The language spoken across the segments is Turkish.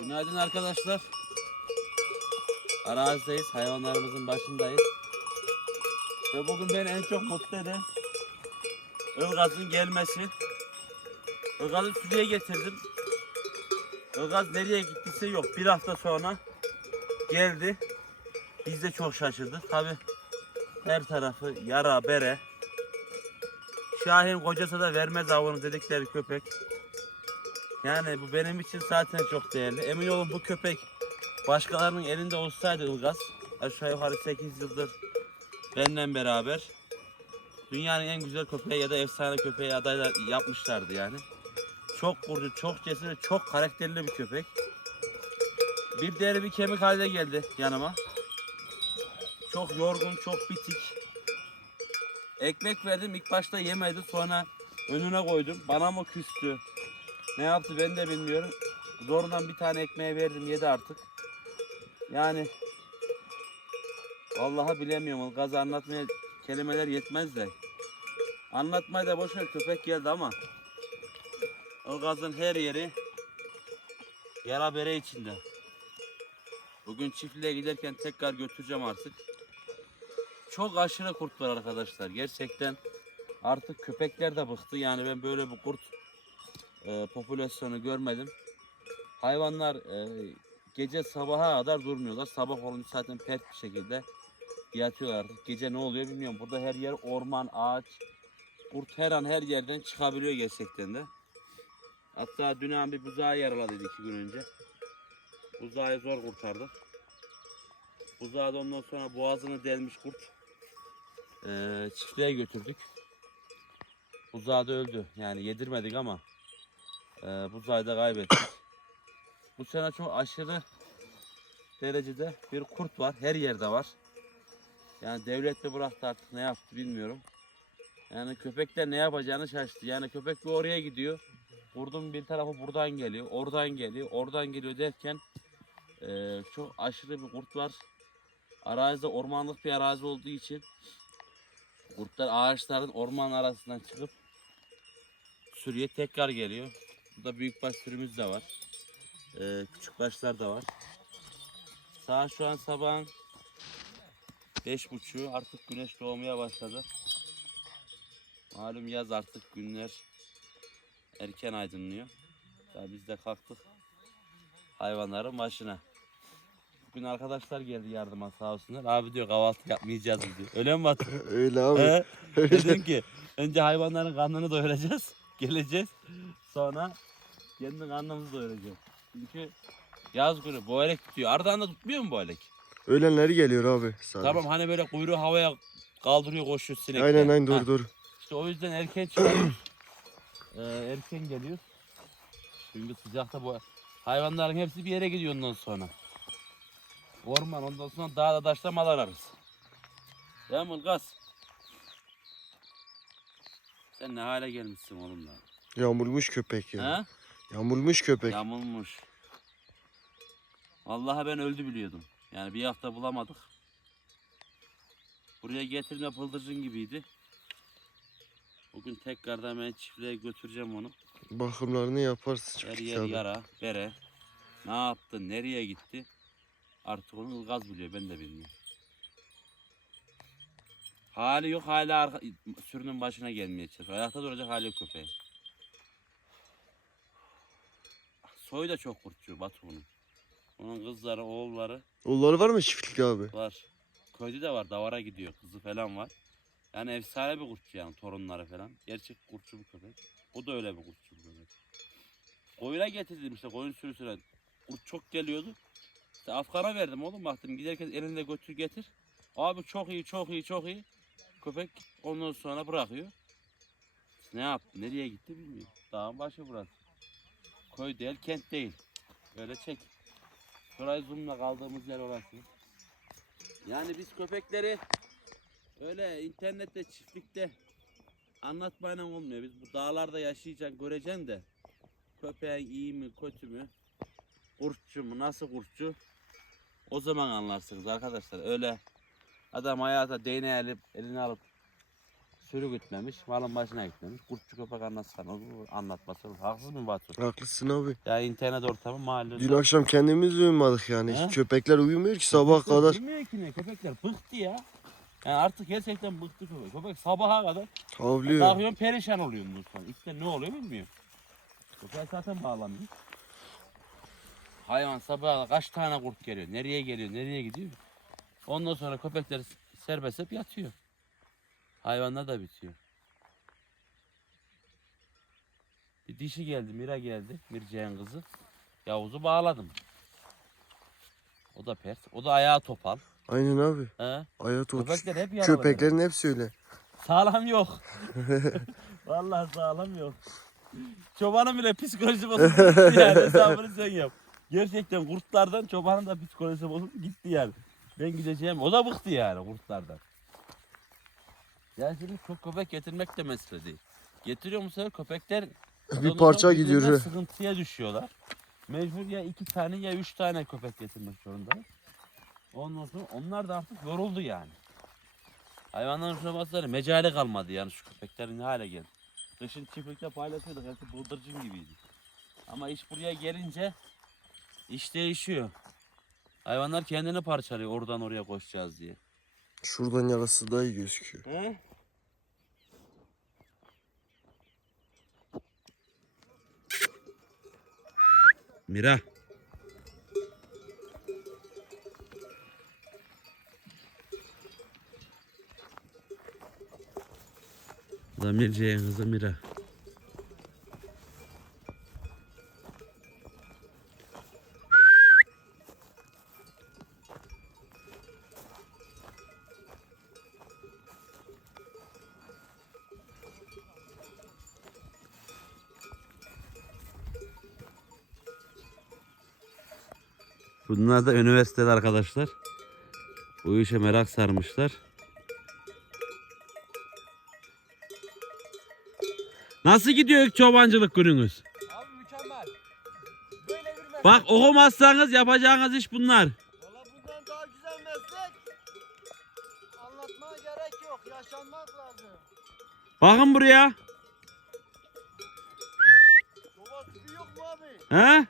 Günaydın arkadaşlar. Arazideyiz, hayvanlarımızın başındayız. Ve bugün beni en çok mutlu eden Ilgaz'ın gelmesi. Ilgaz'ı sürüye getirdim. Ilgaz nereye gittiyse yok. Bir hafta sonra geldi. Biz de çok şaşırdık. Tabi her tarafı yara bere. Şahin kocası da vermez avını dedikleri köpek. Yani bu benim için zaten çok değerli. Emin olun bu köpek başkalarının elinde olsaydı Ilgaz aşağı yukarı 8 yıldır benimle beraber dünyanın en güzel köpeği ya da efsane köpeği adaylar yapmışlardı yani. Çok kurdu, çok cesur, çok karakterli bir köpek. Bir deri bir kemik haline geldi yanıma. Çok yorgun, çok bitik. Ekmek verdim ilk başta yemedi sonra önüne koydum. Bana mı küstü? Ne yaptı ben de bilmiyorum. Zorundan bir tane ekmeğe verdim yedi artık. Yani Allah'a bilemiyorum. Ilgaz'ı anlatmaya kelimeler yetmez de. Anlatmayı da boşver köpek geldi ama Ilgaz'ın her yeri yara bere içinde. Bugün çiftliğe giderken tekrar götüreceğim artık. Çok aşırı kurt var arkadaşlar. Gerçekten artık köpekler de bıktı. Yani ben böyle bir kurt e, popülasyonu görmedim. Hayvanlar e, gece sabaha kadar durmuyorlar. Sabah olunca zaten pert bir şekilde yatıyorlar. Gece ne oluyor bilmiyorum. Burada her yer orman, ağaç. Kurt her an her yerden çıkabiliyor gerçekten de. Hatta dün bir buzağı yaraladıydı iki gün önce. Buzağı zor kurtardık. Buzağı da ondan sonra boğazını delmiş kurt. Ee, çiftliğe götürdük. Buzağı da öldü. Yani yedirmedik ama ee, buzağı da kaybettik. Bu sene çok aşırı derecede bir kurt var. Her yerde var. Yani devlet mi bıraktı artık ne yaptı bilmiyorum. Yani köpekler ne yapacağını şaştı. Yani köpek bir oraya gidiyor. Kurdun bir tarafı buradan geliyor, oradan geliyor, oradan geliyor derken eee, çok aşırı bir kurt var. Arazide ormanlık bir arazi olduğu için kurtlar ağaçların orman arasından çıkıp sürüye tekrar geliyor. Burada büyükbaş sürümüz de var. Eee küçük başlar da var. Saat şu an sabahın beş buçuğu artık güneş doğmaya başladı. Malum yaz artık günler erken aydınlıyor. Ya biz de kalktık hayvanların başına. Bugün arkadaşlar geldi yardıma sağ olsunlar. Abi diyor kahvaltı yapmayacağız diyor. Öyle mi Batu? Öyle abi. Öyle. Dedim ki önce hayvanların karnını doyuracağız. Geleceğiz. Sonra kendi karnımızı doyuracağız. Çünkü yaz günü boğelek tutuyor. Ardahan'da tutmuyor mu boğelek? Öğlenleri geliyor abi. Sadece. Tamam hani böyle kuyruğu havaya kaldırıyor koşuyor sinekler. Aynen aynen Ha, dur dur. İşte o yüzden erken çıkıyoruz. Ee, erken geliyor. Çünkü sıcakta bu hayvanların hepsi bir yere gidiyor ondan sonra. Orman ondan sonra dağda taşta mal ararız. Değil mi Ilgaz? Sen ne hale gelmişsin oğlum lan? Yağmurmuş köpek ya. Ha? Yağmurmuş köpek. Yamulmuş. Vallahi ben öldü biliyordum. Yani bir hafta bulamadık. Buraya getirme bıldırcın gibiydi. Bugün tekrardan ben çiftliğe götüreceğim onu. Bakımlarını yaparsın Her yer abi. yara, bere. Ne yaptı, nereye gitti? Artık onu Ilgaz biliyor, ben de bilmiyorum. Hali yok, hala arka, sürünün başına gelmeye çalışıyor. Ayakta duracak hali yok köpeğin. Soyu da çok kurtuyor Batu bunun. Onun kızları, oğulları Oğulları var mı çiftlik abi? var. Köyde de var, davara gidiyor, kızı falan var. Yani efsane bir kurtçu yani, torunları falan. Gerçek kurtçu bir köpek. Bu da öyle bir kurtçu bir köpek. Koyuna getirdim işte, koyun sürüsüne. Kurt çok geliyordu. İşte Afgan'a verdim oğlum baktım, giderken elinde götür getir. Abi çok iyi, çok iyi, çok iyi. Köpek ondan sonra bırakıyor. Ne yaptı, nereye gitti bilmiyorum. Dağın başı burası. Köy değil, kent değil. Böyle çek. Şurayı zoomla kaldığımız yer orası. Yani biz köpekleri öyle internette, çiftlikte anlatmayla olmuyor. Biz bu dağlarda yaşayacaksın, göreceksin de köpeğin iyi mi, kötü mü, kurtçu mu, nasıl kurtçu o zaman anlarsınız arkadaşlar. Öyle adam hayata değneği alıp, eline alıp sürü gütmemiş, malın başına gitmemiş. Kurtçu köpek anlatsan olur, anlatması olur. Haksız mı Batu? Haklısın abi. Ya internet ortamı mahalle. Dün akşam kendimiz uyumadık yani. He? Köpekler uyumuyor ki sabaha kadar. Bilmiyor ki ne, köpekler bıktı ya. Yani artık gerçekten bıktı köpek. Köpek sabaha kadar Havlıyor. Bakıyorum perişan oluyorum bu son. İşte ne oluyor bilmiyorum. Köpek zaten bağlanmış. Hayvan sabaha kaç tane kurt geliyor? Nereye geliyor? Nereye gidiyor? Ondan sonra köpekler serbest hep yatıyor. Hayvanlar da bitiyor. Bir dişi geldi, Mira geldi. Mirceğin kızı. Yavuz'u bağladım. O da pert. O da ayağı topal. Aynen abi. He? Hayat olsun. Köpekler hep yaralı. Köpeklerin hepsi öyle. Sağlam yok. Vallahi sağlam yok. Çobanın bile psikolojisi bozuldu gitti yani. Hesabını sen yap. Gerçekten kurtlardan çobanın da psikolojisi bozuldu gitti yani. Ben gideceğim. O da bıktı yani kurtlardan. Ya şimdi çok köpek getirmek de mesele değil. Getiriyor sefer köpekler Bir parça gidiyor. Sıkıntıya düşüyorlar. Mecbur ya iki tane ya üç tane köpek getirmek zorunda. Ondan sonra onlar da artık yoruldu yani. Hayvanların şuna baksalar mecali kalmadı yani şu köpeklerin ne hale geldi. Kışın çiftlikte paylaşıyorduk hepsi bıldırcın gibiydi. Ama iş buraya gelince iş değişiyor. Hayvanlar kendini parçalıyor oradan oraya koşacağız diye. Şuradan yarası daha iyi gözüküyor. He? Mira. Bu da Mirce'nin Bunlar da üniversitede arkadaşlar. Bu işe merak sarmışlar. Nasıl gidiyor çobancılık gününüz? Abi mükemmel. Böyle bir meslek. Bak okumazsanız yapacağınız iş bunlar. Valla bundan daha güzel meslek. Anlatmaya gerek yok. Yaşanmak lazım. Bakın buraya. Çoban tipi yok mu abi? He?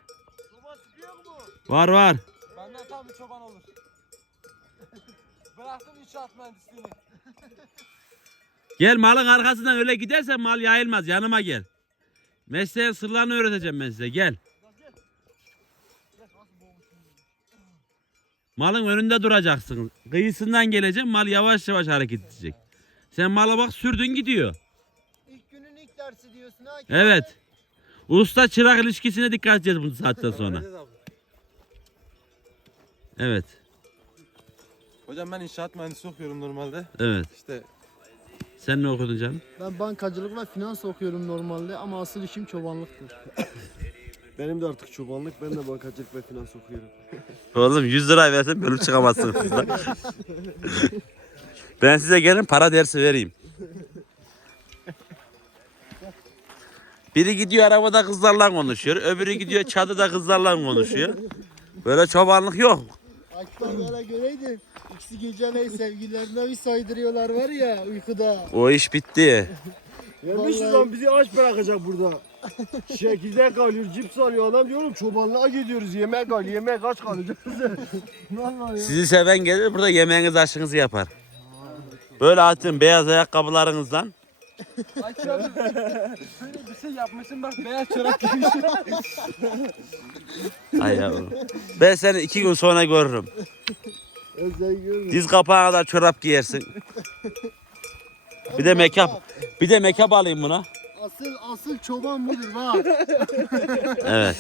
Çoban tipi yok mu? Var var. Tam bir çoban olur. Bıraktım inşaat mühendisliğini. Gel malın arkasından öyle gidersen mal yayılmaz. Yanıma gel. Mesleğin sırlarını öğreteceğim ben size. Gel. Malın önünde duracaksın. Kıyısından geleceğim. Mal yavaş yavaş hareket edecek. Sen mala bak sürdün gidiyor. İlk günün ilk dersi diyorsun ha. Evet. Usta çırak ilişkisine dikkat edeceğiz bu saatten sonra. Evet. Hocam ben inşaat mühendisi okuyorum normalde. Evet. İşte Sen ne okudun canım? Ben bankacılık ve finans okuyorum normalde ama asıl işim çobanlıktır. Benim de artık çobanlık. Ben de bankacılık ve finans okuyorum. Oğlum 100 lira versen bölüm çıkamazsınız ben size gelin para dersi vereyim. Biri gidiyor arabada kızlarla konuşuyor. Öbürü gidiyor çadıda kızlarla konuşuyor. Böyle çobanlık yok. Aktarlara göreydi. İkisi geceleyin sevgililerine bir saydırıyorlar var ya uykuda. O iş bitti. Gelmişiz lan bizi aç bırakacak burada. Şekilde kalıyor, cips alıyor adam diyorum çobanlığa gidiyoruz. Yemek al, yemek aç kalacağız. Vallahi ya. Sizi seven gelir burada yemeğiniz aşınızı yapar. Böyle atın beyaz ayakkabılarınızdan. Ayşe abi. Şöyle bir şey yapmışsın bak beyaz çorap giymişsin. Ay yavrum. Ben seni iki gün sonra görürüm. Özel görün. Diz kapağına kadar çorap giyersin. Bir de mekap. Bir de mekap alayım buna. Asıl asıl çoban budur bak. Evet.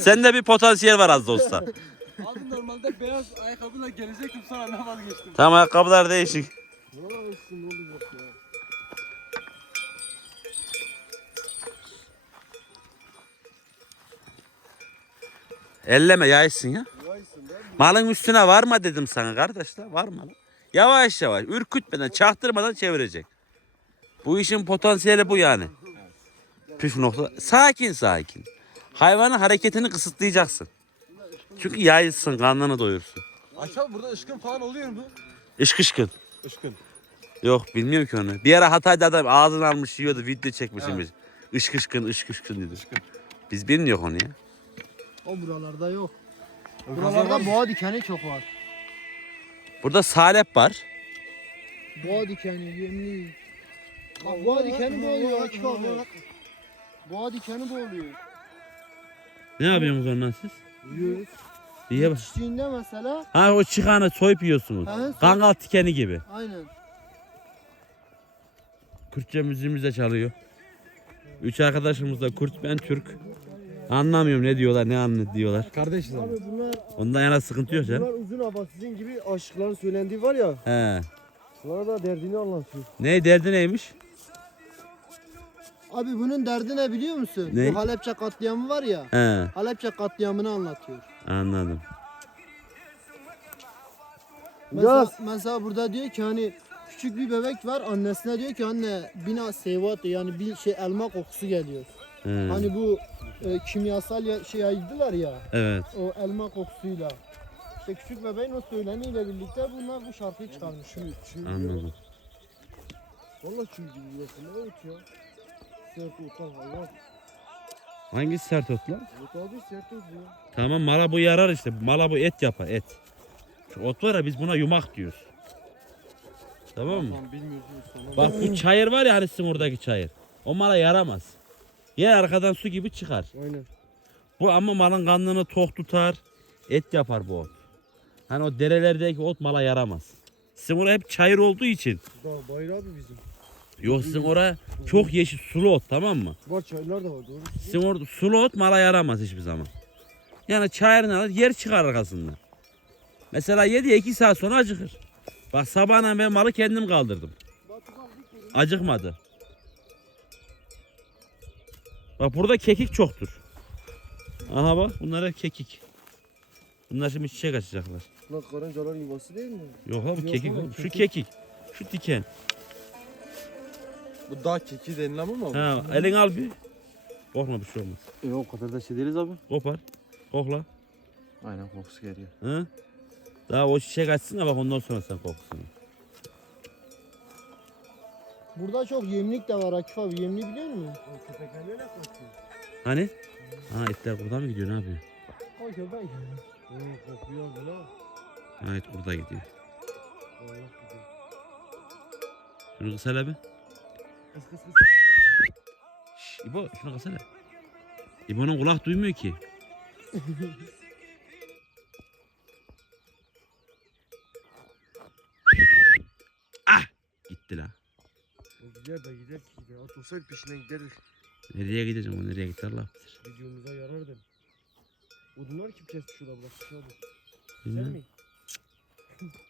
Sende bir potansiyel var az da olsa. Abi normalde beyaz ayakkabıyla gelecektim sonra ne vazgeçtim. Tamam ayakkabılar değişik. Ne olsun ne olacak ya. Elleme yaysın ya. Malın üstüne varma dedim sana kardeşler. Varma. lan. Yavaş yavaş ürkütmeden çaktırmadan çevirecek. Bu işin potansiyeli bu yani. Püf nokta. Sakin sakin. Hayvanın hareketini kısıtlayacaksın. Çünkü yayılsın, karnını doyursun. Abi burada ışkın falan oluyor mu? Işkışkın. Işkın. Yok bilmiyorum ki onu. Bir ara Hatay'da adam ağzını almış yiyordu video çekmişmiş. Işkışkın ışkışkın dedi. Biz bilmiyor onu ya. O buralarda yok. Buralarda boğa dikeni çok var. Burada salep var. Boğa dikeni, yemli. Bak boğa dikeni Akif abi. Boğa dikeni boğuluyor. Ne yapıyorsunuz ondan siz? Yiyoruz. İyi bak. Çiçeğinde mesela Ha o çıkanı soyup yiyorsunuz. He, Kangal tikeni gibi. aynen. Kürtçe müziğimiz de çalıyor. Üç arkadaşımız da Kürt, ben Türk. Anlamıyorum ne diyorlar, ne anlı diyorlar. Kardeşiz abi. Abi bunlar, Ondan yana sıkıntı yok bunlar canım. uzun hava sizin gibi aşıkların söylendiği var ya. He. Bunlara da derdini anlatıyor. Ne derdi neymiş? Abi bunun derdi ne biliyor musun? Ne? Bu Halepçe katliamı var ya. He, Halepçe katliamını anlatıyor. anladım. Mesela, Ya mesela burada diyor ki hani küçük bir bebek var annesine diyor ki anne bina sevat yani bir şey elma kokusu geliyor. He, Hani bu e, kimyasal ya, şey yaydılar ya evet. o elma kokusuyla. İşte küçük bebeğin o söylemiyle birlikte bunlar bu şarkıyı çıkarmış. Anladım. Valla çürü gibi yiyorsun. Ot ya? Sert otan hayvan. Hangisi sert ot lan? Ot abi sert ot ya. Tamam mala bu yarar işte. Mala bu et yapar et. Şu ot var ya biz buna yumak diyoruz. Tamam mı? Tamam bilmiyorsunuz sonra. Bak bu çayır var ya hani sizin oradaki çayır. O mala yaramaz. Yer arkadan su gibi çıkar. Aynen. Bu ama malın karnını tok tutar. Et yapar bu ot. Hani o derelerdeki ot mala yaramaz. Sizin orada hep çayır olduğu için. Daha bayır abi bizim. Yok sizin oraya çok yeşil sulu ot tamam mı? Var çaylar da var doğru. Sizin orada sulu ot mala yaramaz hiçbir zaman. Yani çayırın alır yer çıkar arkasından. Mesela yedi ya, iki saat sonra acıkır. Bak sabahına ben malı kendim kaldırdım. Acıkmadı. Bak burada kekik çoktur. Aha bak bunlar hep kekik. Bunlar şimdi çiçek açacaklar. Lan karıncaların yuvası değil mi? Yok abi Yok kekik. oğlum. Şu kekik. kekik. Şu diken. Bu dağ keki denilen mi abi? Ha, elin al bir. Korkma bir şey olmaz. E o kadar da şey değiliz abi. Kopar. Kokla. Aynen kokusu geliyor. Hı? Daha o çiçek açsın da bak ondan sonra sen kokusun. Burada çok yemlik de var Akif abi. Yemli biliyor musun? O köpekler neyle kaçıyor? Hani? Ha etler buradan mı gidiyor ne yapıyor? O köpek. Oo kokuyor abi lan. Ha et burada gidiyor. Allah gidiyor. Şunu kısa hele bir. Kıs kıs kıs. Şş, İbo şunu kısa hele. İbo'nun kulak duymuyor ki. ah! Gitti la. O gider de gider ki gider. At olsaydı peşinden gideriz. Nereye gideceğim o nereye gitti Allah bilir. Videomuza yarardı. Odunlar kim kesmiş şurada bırakmış abi? Sen Bilmem. mi?